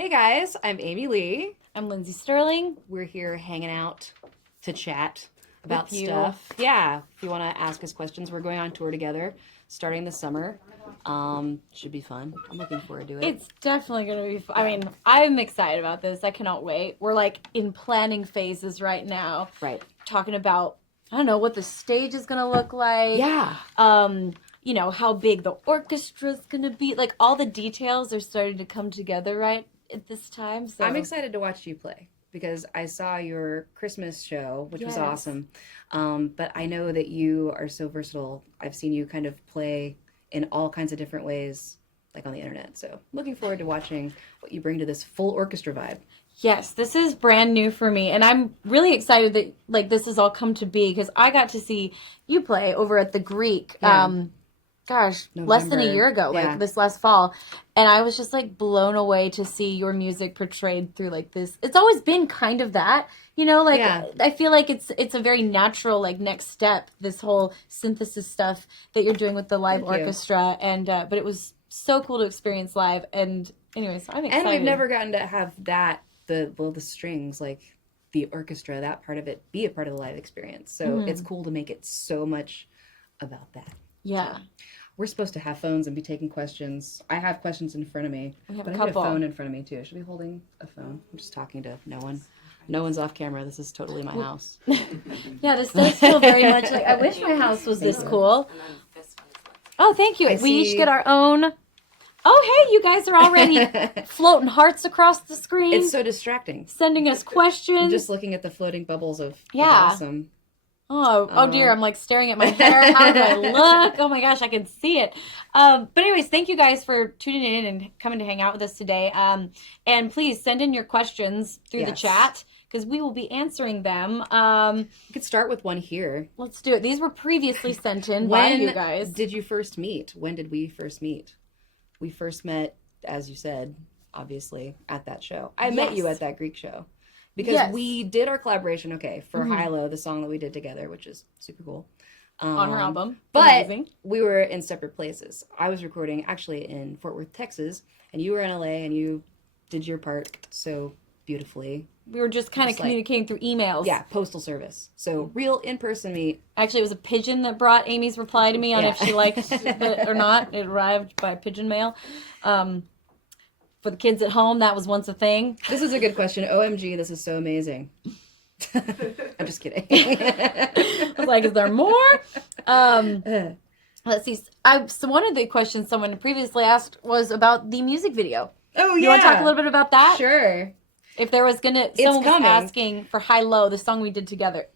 Hey guys, I'm Amy Lee. I'm Lindsey Stirling. We're here hanging out to chat about With you. stuff. Yeah, if you want to ask us questions, we're going on tour together starting this summer. Should be fun. I'm looking forward to it. It's definitely going to be fun. I mean, I'm excited about this. I cannot wait. We're like in planning phases right now. Right. Talking about, I don't know, what the stage is going to look like. Yeah. You know, how big the orchestra is going to be. Like all the details are starting to come together right at this time. So I'm excited to watch you play because I saw your Christmas show, which was Yes. awesome. But I know that you are so versatile. I've seen you kind of play in all kinds of different ways, like on the internet. So looking forward to watching what you bring to this full orchestra vibe. Yes, this is brand new for me, and I'm really excited that like this has all come to be because I got to see you play over at the Greek. Yeah. Less than a November. year ago, like Yeah. this last fall, and I was just like blown away to see your music portrayed through like this. It's always been kind of that, you know, like Yeah. I feel like it's a very natural like next step. This whole synthesis stuff that you're doing with the live Thank you. orchestra, and but it was so cool to experience live. And anyways, I'm excited. And we've never gotten to have that, the strings, like the orchestra, that part of it, be a part of the live experience. So it's cool to make it so much about that. Yeah. We're supposed to have phones and be taking questions. I have questions in front of me, We have but a I need a couple. phone in front of me too. Should be holding a phone. I'm just talking to no one. No one's off camera. This is totally my house. Yeah, this does feel very much like I wish my house was this cool. Oh, thank you. I We each see- get our own. Oh, hey, you guys are already floating hearts across the screen, It's so distracting. sending us I'm questions. just looking at the floating bubbles of Yeah. awesome. Oh dear, I'm like staring at my hair. How do I look? Oh my gosh, I can see it. But anyways, thank you guys for tuning in and coming to hang out with us today. And please send in your questions through the Yes. chat because we will be answering them. We could start with one here. Let's do it. These were previously sent in by you guys. Did you first meet? When did we first meet? We first met, as you said, obviously, at that show. I met you Yes. at that Greek show. Because Yes. we did our collaboration, for Hilo, the song that we did together, which is super cool. On her album. But Amazing. we were in separate places. I was recording actually in Fort Worth, Texas, and you were in LA, and you did your part so beautifully. We were just kind of Just like- communicating through emails. Yeah, postal service. So real in-person meet. Actually, it was a pigeon that brought Amy's reply to me on if Yeah. she liked it or not. It arrived by pigeon mail. For the kids at home, that was once a thing. This is a good question. OMG, this is so amazing. I'm just kidding. I was like, is there more? Let's see. So one of the questions someone previously asked was about the music video. Oh, You want to talk a little bit about that? Sure. If there was someone was coming. asking for High Low, the song we did together.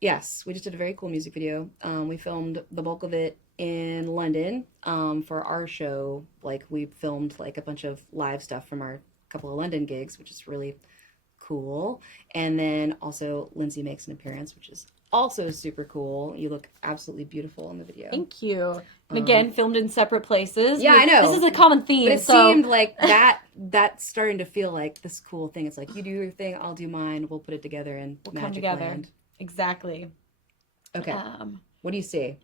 Yes, we just did a very cool music video. We filmed the bulk of it in London for our show. Like, we filmed like a bunch of live stuff from our couple of London gigs, which is really cool. And then also Lindsay makes an appearance, which is also super cool. You look absolutely beautiful in the video. Thank you. And again, filmed in separate places. Yeah, I know. This is a common theme. But it so seemed like that's starting to feel like this cool thing. It's like, you do your thing, I'll do mine. We'll put it together and we'll magic come together. land. Exactly. Okay. What do you see?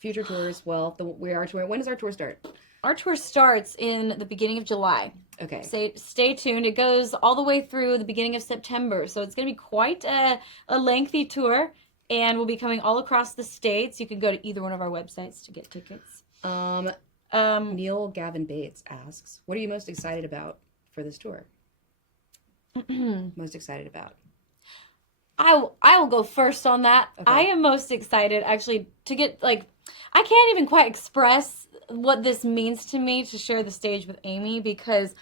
Future tours. Well, we are touring. When does our tour start? Our tour starts in the beginning of July. Okay. Stay tuned. It goes all the way through the beginning of September. So it's going to be quite a lengthy tour. And we'll be coming all across the states. You can go to either one of our websites to get tickets. Neil Gavin Bates asks, what are you most excited about for this tour? Most excited about? I will go first on that. Okay. I am most excited actually to get I can't even quite express what this means to me to share the stage with Amy because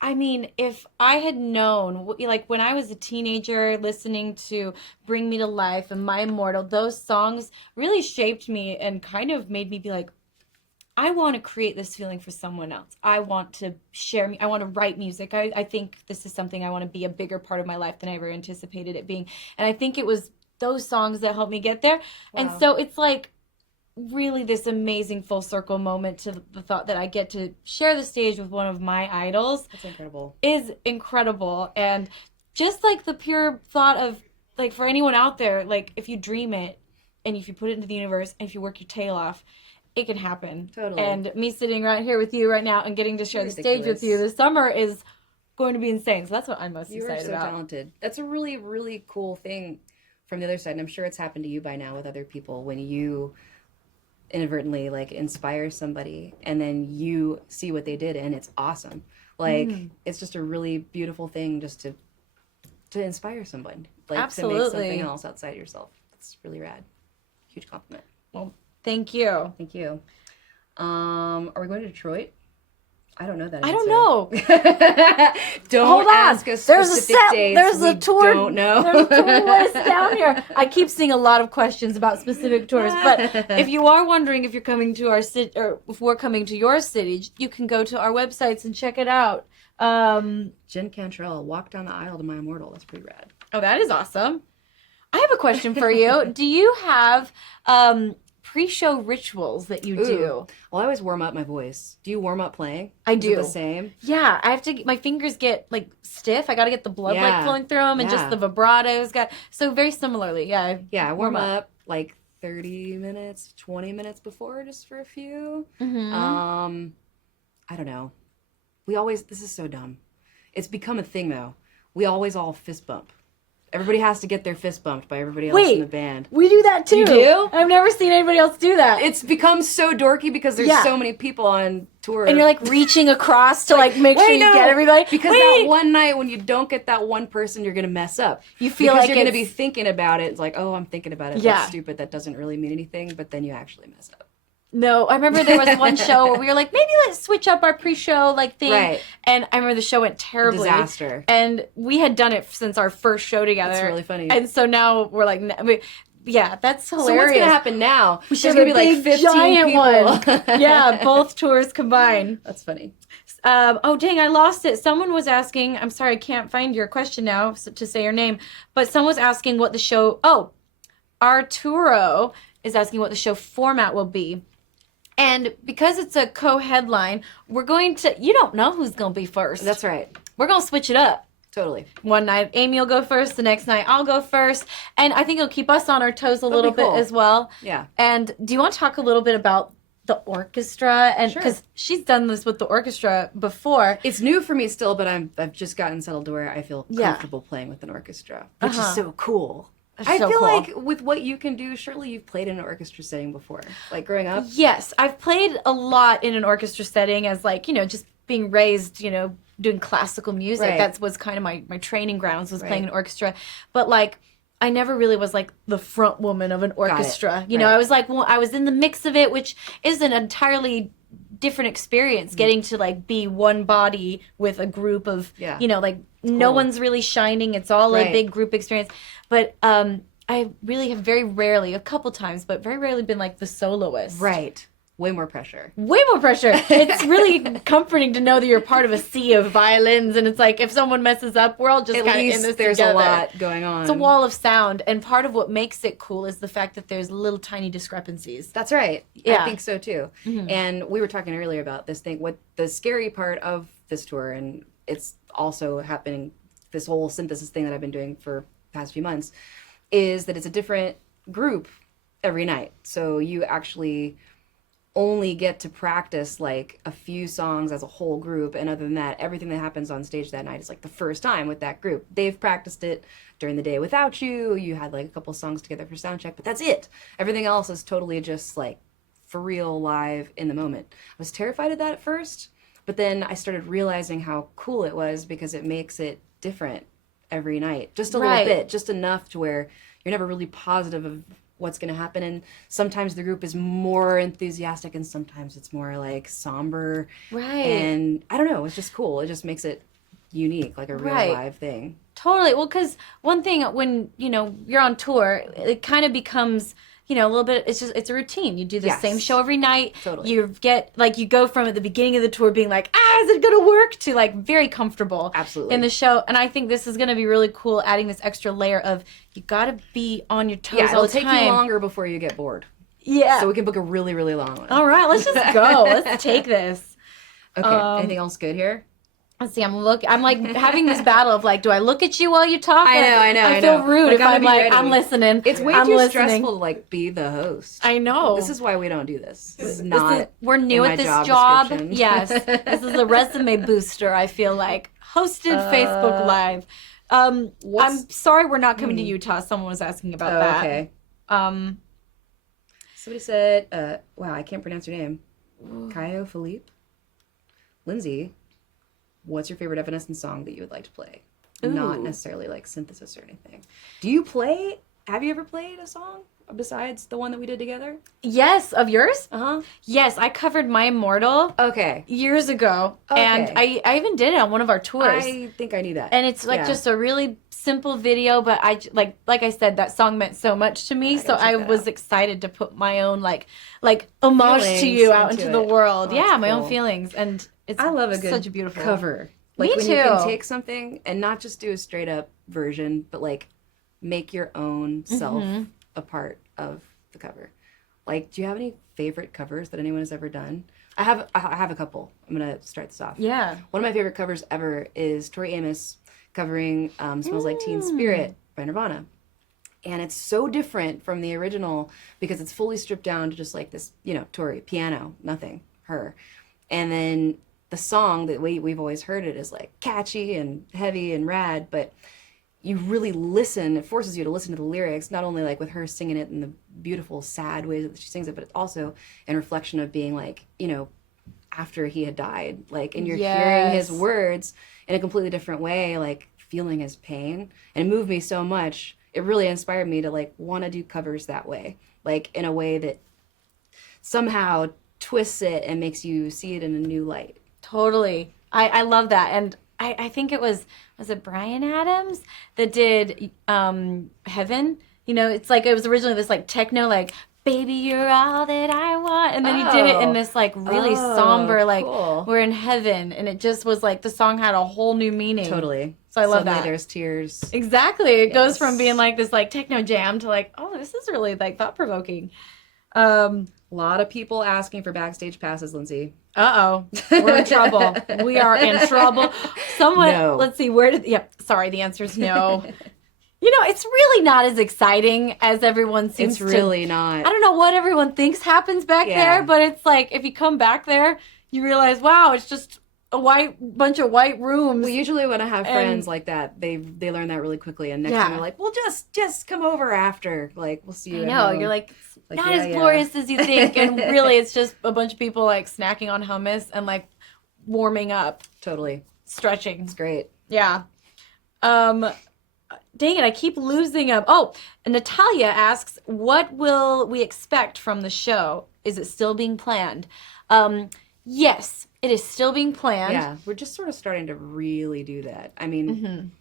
I mean, if I had known, like when I was a teenager listening to Bring Me to Life and My Immortal, those songs really shaped me and kind of made me be like, I want to create this feeling for someone else. I want to I want to write music. I think this is something I want to be a bigger part of my life than I ever anticipated it being. And I think it was those songs that helped me get there. Wow. And so it's like really this amazing full circle moment to the thought that I get to share the stage with one of my idols. That's incredible. Is incredible. And just like the pure thought of like for anyone out there, like if you dream it and if you put it into the universe and if you work your tail off, it can happen. Totally. And me sitting right here with you right now and getting to share the stage with Ridiculous. you this summer is going to be insane. So that's what I'm most You are excited so about. talented. That's a really, really cool thing from the other side. And I'm sure it's happened to you by now with other people when you inadvertently like inspire somebody and then you see what they did and it's awesome. Like it's just a really beautiful thing just to inspire someone. Like Absolutely. to make something else outside yourself. It's really rad. Huge compliment. Well, thank you. Thank you. Are we going to Detroit? I don't know that. I don't know. Don't Hold on. ask us There's specific a set. dates. There's We a tour. Don't know. There's a tour list down here. I keep seeing a lot of questions about specific tours, but if you are wondering if you're coming to our city or if we're coming to your city, you can go to our websites and check it out. Jen Cantrell, Walk Down the Aisle to My Immortal. That's pretty rad. Oh, that is awesome. I have a question for you. Do you have pre-show rituals that you do? Well, I always warm up my voice. Do you warm up playing? I Is it do. the same? Yeah, I have to. My fingers get like stiff. I got to get the blood like Yeah. flowing through them, and just Yeah. the vibratos got. So very similarly, yeah. Yeah, I warm up like 30 minutes, 20 minutes before, just for a few. Mm-hmm. I don't know. This is so dumb. It's become a thing though. We always all fist bump. Everybody has to get their fist bumped by everybody else in the band. We do that too. You do? I've never seen anybody else do that. It's become so dorky because there's Yeah. so many people on tour. And you're like reaching across to like make sure Wait, you no, get everybody. Because that one night when you don't get that one person, you're gonna mess up. You feel because like you're gonna it's- be thinking about it. It's like, oh, I'm thinking about it. Yeah. That's stupid. That doesn't really mean anything. But then you actually mess up. No, I remember there was one show where we were like, maybe let's switch up our pre-show like thing. Right. And I remember the show went terribly. Disaster. And we had done it since our first show together. That's really funny. And so now we're like, yeah, that's hilarious. So what's gonna happen now? We There's should gonna have be a like big 15 giant people. one. Yeah, both tours combined. That's funny. Oh, dang, I lost it. Someone was asking, I'm sorry, I can't find your question now to say your name, but someone was asking what the show, Arturo is asking what the show format will be. And because it's a co-headline, we're going to, you don't know who's going to be first. That's right. We're going to switch it up. Totally. One night, Amy will go first. The next night, I'll go first. And I think it'll keep us on our toes a little bit cool. as well. Yeah. And do you want to talk a little bit about the orchestra? And Sure. because she's done this with the orchestra before. It's new for me still, but I've just gotten settled to where I feel Yeah. comfortable playing with an orchestra, which Uh-huh. is so cool. That's I so feel cool. like with what you can do, surely you've played in an orchestra setting before, like growing up. Yes, I've played a lot in an orchestra setting as like, just being raised, doing classical music. Right. That was kind of my training grounds was playing Right. an orchestra. But like, I never really was like the front woman of an orchestra. You know, Right. I was like, well, I was in the mix of it, which is an entirely different experience, getting to like be one body with a group of, Yeah. like no cool. one's really shining. It's all a Right. big group experience. But I really have very rarely, a couple times, but very rarely been like the soloist. Right. Way more pressure. Way more pressure. It's really comforting to know that you're part of a sea of violins, and it's like if someone messes up, we're all just At kind of in least this there's together. a lot going on. It's a wall of sound, and part of what makes it cool is the fact that there's little tiny discrepancies. That's right. Yeah. I think so too. And we were talking earlier about this thing. What the scary part of this tour, and it's also happening, this whole synthesis thing that I've been doing for the past few months, is that it's a different group every night. So you actually only get to practice like a few songs as a whole group, and other than that, everything that happens on stage that night is like the first time with that group. They've practiced it during the day without you. You had like a couple songs together for sound check, but that's it. Everything else is totally just like for real, live, in the moment. I was terrified of that at first, but then I started realizing how cool it was because it makes it different every night, just a Right. little bit, just enough to where you're never really positive of what's going to happen. And sometimes the group is more enthusiastic and sometimes it's more like somber. Right. And I don't know, it's just cool. It just makes it unique, like a real Right. live thing. Totally. Well, because one thing when, you're on tour, it kind of becomes, a little bit, it's a routine. You do the Yes. same show every night. Totally. You go from at the beginning of the tour being like, is it going to work, to like very comfortable Absolutely. in the show. And I think this is going to be really cool, adding this extra layer of you got to be on your toes Yeah, all it'll the take time. you longer before you get bored. Yeah. So we can book a really, really long one. All right, let's just go. Let's take this. Okay, anything else good here? Let's see. I'm like having this battle of like, do I look at you while you talk? I feel know. rude Like, if I'm be like, ready. I'm listening. It's way I'm too listening. stressful to like be the host. I know. This is why we don't do this. This is not. We're new in at my this job. Yes, this is a resume booster. I feel like hosted Facebook Live. I'm sorry we're not coming to Utah. Someone was asking about that. Okay. Somebody said, wow, I can't pronounce your name. Caio Philippe? Lindsay, what's your favorite Evanescence song that you would like to play? Ooh. Not necessarily like synthesis or anything. Do you play? Have you ever played a song besides the one that we did together? Yes, of yours? Uh-huh. Yes, I covered My Immortal Okay. years ago. Okay. And I even did it on one of our tours. I think I knew that. And it's like just a really simple video, but like I said, that song meant so much to me, so I was excited to put my own like homage to you out into the world. Yeah, my own feelings, and I love a good such a beautiful cover. Like me when too. you can take something and not just do a straight up version, but like make your own self a part of the cover. Like, do you have any favorite covers that anyone has ever done? I have a couple. I'm gonna start this off. Yeah. One of my favorite covers ever is Tori Amos covering "Smells Like Teen Spirit" by Nirvana, and it's so different from the original because it's fully stripped down to just like this, Tori piano, nothing, her, and then the song that we've always heard it is like catchy and heavy and rad, but you really listen. It forces you to listen to the lyrics, not only like with her singing it in the beautiful, sad ways that she sings it, but it's also in reflection of being like, after he had died, like, and you're hearing his words in a completely different way, like feeling his pain. And it moved me so much. It really inspired me to like want to do covers that way, like in a way that somehow twists it and makes you see it in a new light. Totally. I love that. And I think it was it Bryan Adams that did Heaven? It's like it was originally this like techno like baby you're all that I want, and then he did it in this like really somber like cool. We're in heaven, and it just was like the song had a whole new meaning. Totally. So I love Suddenly that. There's tears. Exactly. It goes from being like this like techno jam to like, oh, this is really like thought provoking. A lot of people asking for backstage passes, Lindsay. Uh-oh. We're in trouble. We are in trouble. Let's see, sorry, the answer is no. It's really not as exciting as everyone seems to. It's really not. I don't know what everyone thinks happens back there, but it's like, if you come back there, you realize, wow, it's just a bunch of white rooms. Well, usually when I have friends like that, they learn that really quickly, and next time they're like, well, just come over after. Like, we'll see you at home. You're like not as glorious as you think, and really it's just a bunch of people like snacking on hummus and like warming up. Totally. Stretching. It's great. Yeah. Dang it, I keep losing them. Oh, Natalia asks, what will we expect from the show? Is it still being planned? Yes, it is still being planned. Yeah, we're just sort of starting to really do that. I mean,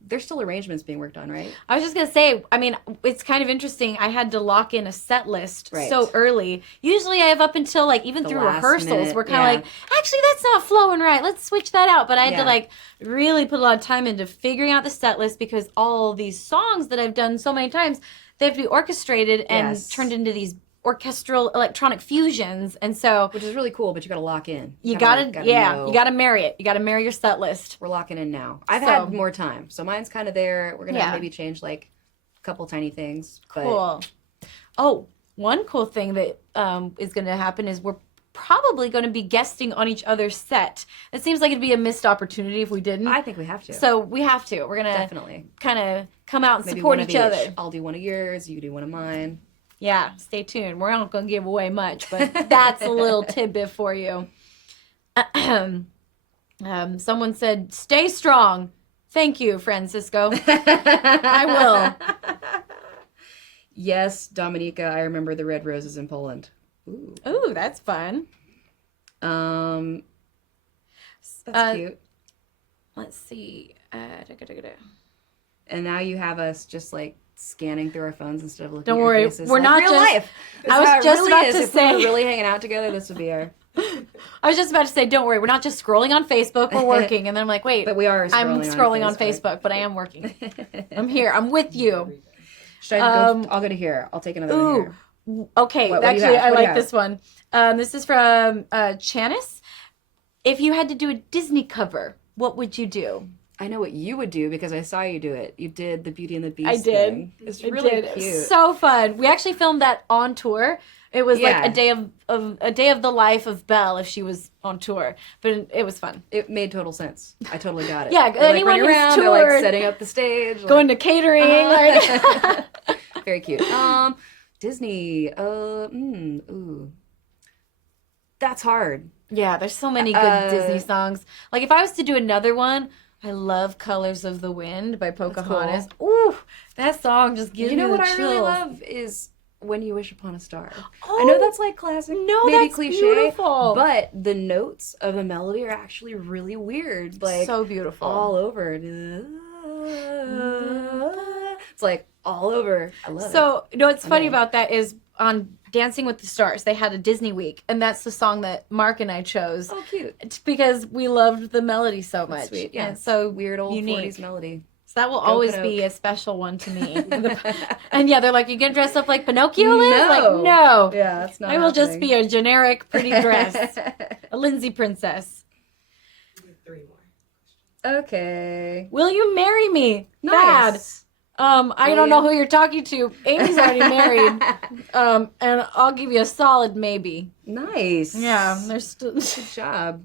there's still arrangements being worked on, right? I was just going to say, I mean, it's kind of interesting. I had to lock in a set list so early. Usually I have up until like even through rehearsals, we're kind of like, actually, that's not flowing right. Let's switch that out. But I had to like really put a lot of time into figuring out the set list because all these songs that I've done so many times, they have to be orchestrated and turned into these orchestral electronic fusions, and so which is really cool, but you got to lock in. You got to you got to marry it. You got to marry your set list. We're locking in now. I've had more time, so mine's kind of there. We're gonna maybe change like a couple tiny things. But... Cool. Oh, one cool thing that is going to happen is we're probably going to be guesting on each other's set. It seems like it'd be a missed opportunity if we didn't. I think we have to. So we have to. We're gonna definitely kind of come out and maybe support each other. I'll do one of yours. You do one of mine. Yeah, stay tuned. We're not going to give away much, but that's a little tidbit for you. Someone said, stay strong. Thank you, Francisco. I will. Yes, Dominica, I remember the red roses in Poland. Ooh, that's fun. That's cute. Let's see. And now you have us just like scanning through our phones instead of looking Don't at worry, your faces. we're like not real just. life. I was just really about is. to If say. we were really hanging out together, this would be our. I was just about to say, don't worry, we're not just scrolling on Facebook. We're working, and then I'm like, wait, but we are. I'm scrolling on Facebook, but I am working. I'm here. I'm with you. Should I go? I'll go to here. I'll take another one here. Okay, what actually, I like this one. This is from Chanice. If you had to do a Disney cover, what would you do? I know what you would do because I saw you do it. You did the Beauty and the Beast I did. thing. It's I really did. It cute. was so fun. We actually filmed that on tour. It was like Yeah. a day of the life of Belle if she was on tour, but it was fun. It made total sense. I totally got it. Yeah, They're, like, anyone running who's around, they're like toured, setting up the stage, going like, to catering, like very cute. Disney. Ooh, that's hard. yeah. There's so many good Disney songs. Like if I was to do another one, I love "Colors of the Wind" by Pocahontas. Ooh, that song just gives You know me the what I really chills. love is "When You Wish Upon a Star." Oh, I know that's like classic, no, maybe that's cliche, beautiful. but the notes of the melody are actually really weird. Like so beautiful. all over. It's like all over. I love it. So, you know what's funny Okay. about that is on Dancing with the Stars, they had a Disney week, and that's the song that Mark and I chose. Oh, cute. It's because we loved the melody so much. That's sweet. Yeah, And it's so weird old unique. 40s melody. So that will always Pinocchio. be a special one to me. And yeah, they're like, you gonna dress up like Pinocchio, Liz? No. Like, no. Yeah, that's not I will just happening. be a generic pretty dress. A Lindsay princess. Three more. Okay. Will you marry me? Bad. Nice. I Will don't know you? who you're talking to. Amy's already married. And I'll give you a solid maybe. Nice. Yeah, there's still. Good job.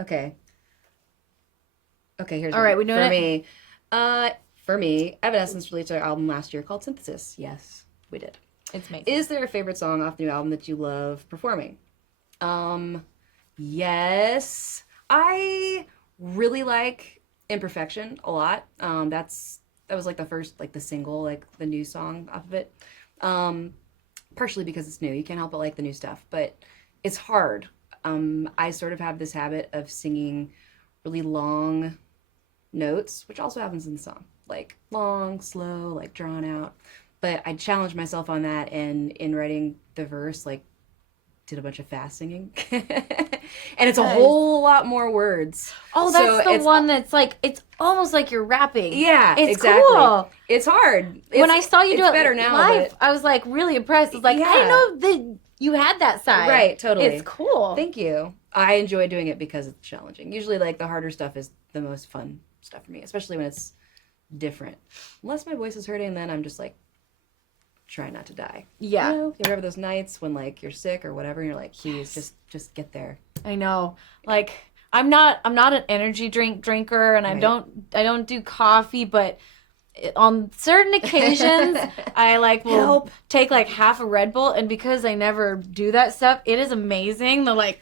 Okay. Okay, here's All one. right, we doing for it? me. For me, Evanescence released their album last year called Synthesis. Yes, we did. It's amazing. Is there a favorite song off the new album that you love performing? Yes. I really like Imperfection a lot. That was like the first, like the single, like the new song off of it. Partially because it's new. You can't help but like the new stuff, but it's hard. I sort of have this habit of singing really long notes, which also happens in the song, like long, slow, like drawn out. But I challenged myself on that, and in writing the verse, like did a bunch of fast singing, and it's a Nice. whole lot more words. Oh, So that's the it's- one that's like, it's almost like you're rapping. Yeah, It's exactly. cool. It's hard. When I saw you do it's it better now, live, but- I was like really impressed. I was like, I Yeah. didn't know that you had that side. Right, totally. It's cool. Thank you. I enjoy doing it because it's challenging. Usually, like the harder stuff is the most fun stuff for me, especially when it's different. Unless my voice is hurting, then I'm just like trying not to die. Yeah. You know, you remember those nights when like you're sick or whatever, and you're like, "Geez, just get there." I know. Like I'm not an energy drinker, and Right. I don't do coffee, but on certain occasions I like will Help. take like half a Red Bull, and because I never do that stuff, it is amazing. The like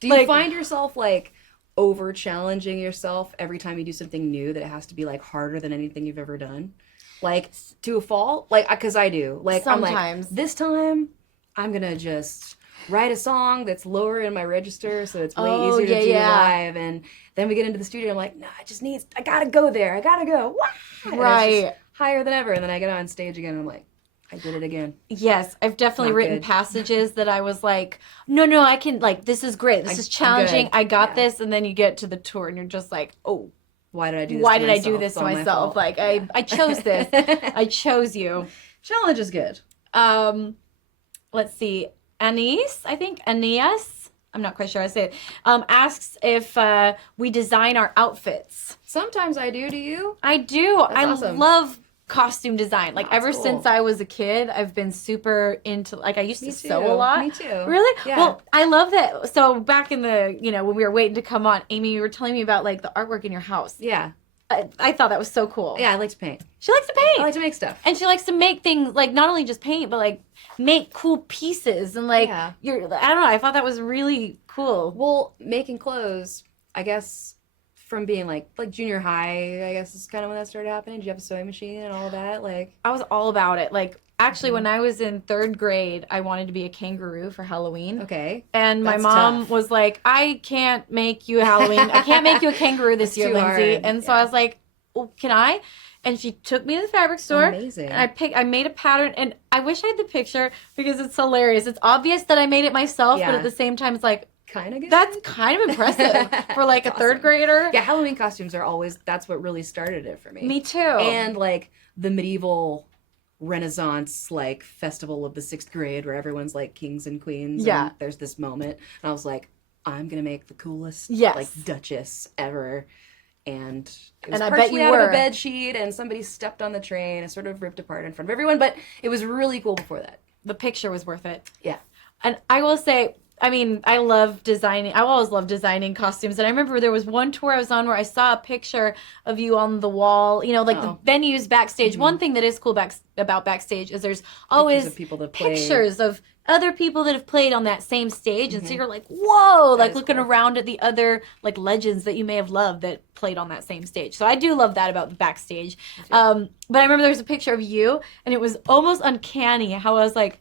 Do you Like- find yourself like over challenging yourself every time you do something new that it has to be like harder than anything you've ever done? Like to a fault? Like, because I do. Like, I'm Sometimes. like, this time I'm going to just write a song that's lower in my register so it's way Oh, easier to do yeah. live. And then we get into the studio, I'm like, no, I got to go there. I got to go. Wah! And it's Right. just higher than ever. And then I get on stage again and I'm like, I did it again. Yes, I've definitely Not written good. passages that I was like, no, I can, like, this is great. This I'm is challenging. good. I got Yeah. this. And then you get to the tour and you're just like, oh, Why did I do this why to did I do myself? this It's to all my myself? fault. Like, Yeah. I chose this. I chose you. Challenge is good. Let's see. Anise, I think, Aeneas, I'm not quite sure how to say it, asks if we design our outfits. Sometimes I do. Do you? I do. That's I awesome. love costume design. Like, That's ever cool. since I was a kid, I've been super into, like, I used to Me sew too. a lot. Me too. Really? Yeah. Well, I love that. So back in the, when we were waiting to come on, Amy, you were telling me about like the artwork in your house. Yeah. I thought that was so cool. Yeah, I like to paint. She likes to paint. I like to make stuff. And she likes to make things, like, not only just paint, but like make cool pieces and like Yeah. I don't know, I thought that was really cool. Well, making clothes, I guess, from being like junior high, I guess is kind of when that started happening. Did you have a sewing machine and all that? Like, I was all about it. Like, actually, Mm-hmm. when I was in 3rd grade, I wanted to be a kangaroo for Halloween. okay, And my That's mom tough. was like, I can't make you a Halloween. I can't make you a kangaroo this That's year, too Lindsay. hard. And so Yeah. I was like, well, can I? And she took me to the fabric store. amazing. And I made a pattern, and I wish I had the picture because it's hilarious. It's obvious that I made it myself, but Yeah. at the same time, it's like, Kind of good. that's kind of impressive for like a That's 3rd awesome. grader. Yeah, Halloween costumes are always, that's what really started it for me. Me too. And like the medieval Renaissance, like festival of the 6th grade where everyone's like kings and queens. Yeah. And there's this moment. And I was like, I'm gonna make the coolest Yes. like Duchess ever. And it was And I bet partially you out of were. a bed sheet, and somebody stepped on the train and sort of ripped apart in front of everyone. But it was really cool before that. The picture was worth it. Yeah. And I will say, I mean, I love designing. I always love designing costumes. And I remember there was one tour I was on where I saw a picture of you on the wall, you know, like the venues backstage. Mm-hmm. One thing that is cool about backstage is there's Pictures always of people that play. pictures of other people that have played on that same stage. And so you're like, whoa, That like is looking cool. around at the other like legends that you may have loved that played on that same stage. So I do love that about the backstage. But I remember there was a picture of you and it was almost uncanny how I was like,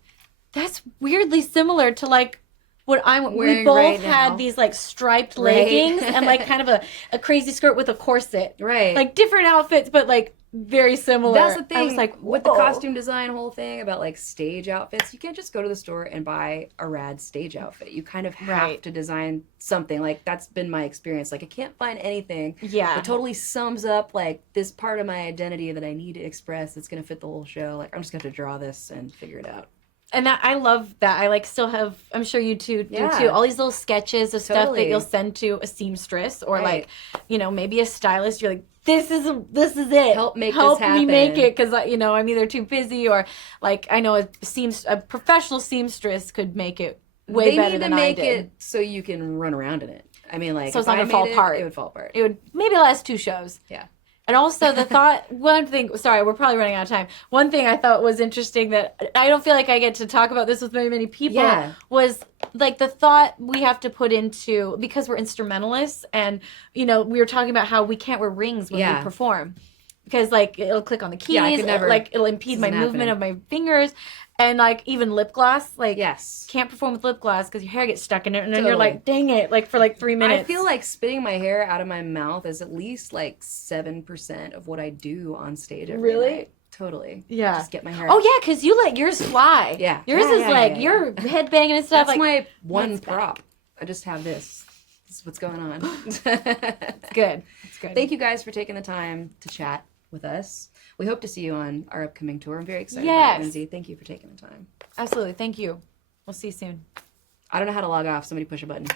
that's weirdly similar to like what I'm wearing we both right had now. these like striped Right. leggings and like kind of a crazy skirt with a corset. Right. Like different outfits, but like very similar. That's the thing. I was like, with the whoa. costume design whole thing about like stage outfits, you can't just go to the store and buy a rad stage outfit. You kind of have Right. to design something. Like that's been my experience. Like I can't find anything Yeah. that totally sums up like this part of my identity that I need to express that's gonna fit the whole show. Like I'm just gonna have to draw this and figure it out. And I love that. I like still have, I'm sure you two do Yeah. too, all these little sketches of stuff that Totally. you'll send to a seamstress or Right. like, you know, maybe a stylist. You're like, this is it. Help make Help this me make happen. it because, you know, I'm either too busy or like I know a professional seamstress could make it way They better need than to I make did. it so you can run around in it. I mean, like So it's if not I gonna fall made apart. It would fall apart. It would maybe last 2 shows. Yeah. And also the thought, one thing, sorry, we're probably running out of time. One thing I thought was interesting that I don't feel like I get to talk about this with very many people Yeah. was like the thought we have to put into, because we're instrumentalists and, you know, we were talking about how we can't wear rings when Yeah. we perform. Because like it'll click on the keys, Yeah, I could never- it'll impede this my isn't movement happening. of my fingers. And like even lip gloss, like Yes. can't perform with lip gloss because your hair gets stuck in it and then you're Totally. like, dang it, like for like 3 minutes. I feel like spitting my hair out of my mouth is at least like 7% of what I do on stage every Really? night. Totally. Yeah. Just get my hair. Oh yeah, because you let yours fly. Yeah. Yours Yeah, is yeah, like yeah, yeah. you're headbanging and stuff. That's like my one mine's back. prop. I just have this. This is what's going on. good. It's good. Thank you guys for taking the time to chat with us. We hope to see you on our upcoming tour. I'm very excited about Yes. it, Lindsay. Thank you for taking the time. Absolutely. Thank you. We'll see you soon. I don't know how to log off. Somebody push a button.